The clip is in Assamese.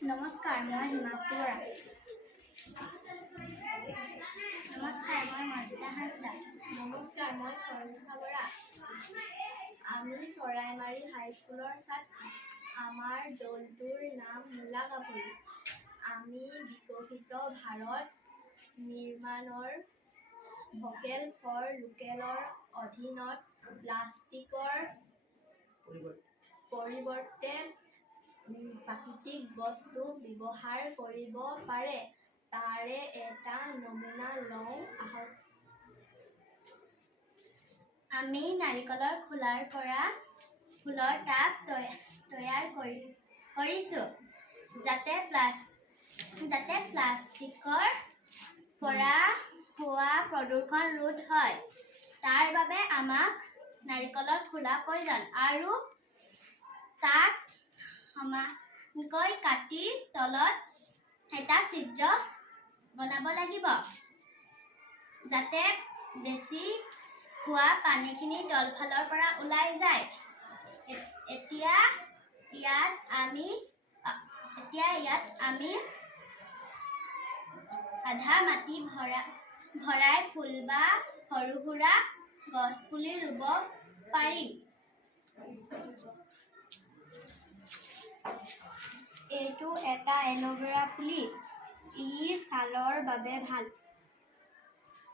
নমস্কাৰ, মই হিমাশ্ৰী বৰা। নমস্কাৰ, মই মৰ্জিতা হাজদা। নমস্কাৰ, মই শৰ্মিষ্ঠা বৰা। আমি চৰাইমাৰী হাইস্কুলৰ ছাত্ৰী। আমাৰ দলটোৰ নাম মূলা কাপুৰী। আমি বিকশিত ভাৰত নিৰ্মাণৰ ভকেল ফৰ লোকেলৰ অধীনত প্লাষ্টিকৰ পৰিৱৰ্তে প্ৰাকৃতিক বস্তু ব্যৱহাৰ কৰিব পাৰে, তাৰে এটা নমুনা লওঁ আহক। আমি নাৰিকলৰ খোলাৰ পৰা ফুলৰ টাব তৈয়াৰ কৰিছোঁ, যাতে প্লাষ্টিকৰ পৰা হোৱা প্ৰদূষণ ৰোধ হয়। তাৰ বাবে আমাক নাৰিকলৰ খোলা প্ৰয়োজন আৰু তাক সমানকৈ কাটি তলত এটা ছিদ্ৰ বনাব লাগিব, যাতে বেছি হোৱা পানীখিনি তলফালৰ পৰা ওলাই যায়। এতিয়া ইয়াত আমি আধা মাটি ভৰাই ফুল বা সৰু সুৰা গছপুলি ৰুব পাৰিম। এইটো এটা এল'ভেৰা পুলি। ই ছালৰ বাবে ভাল।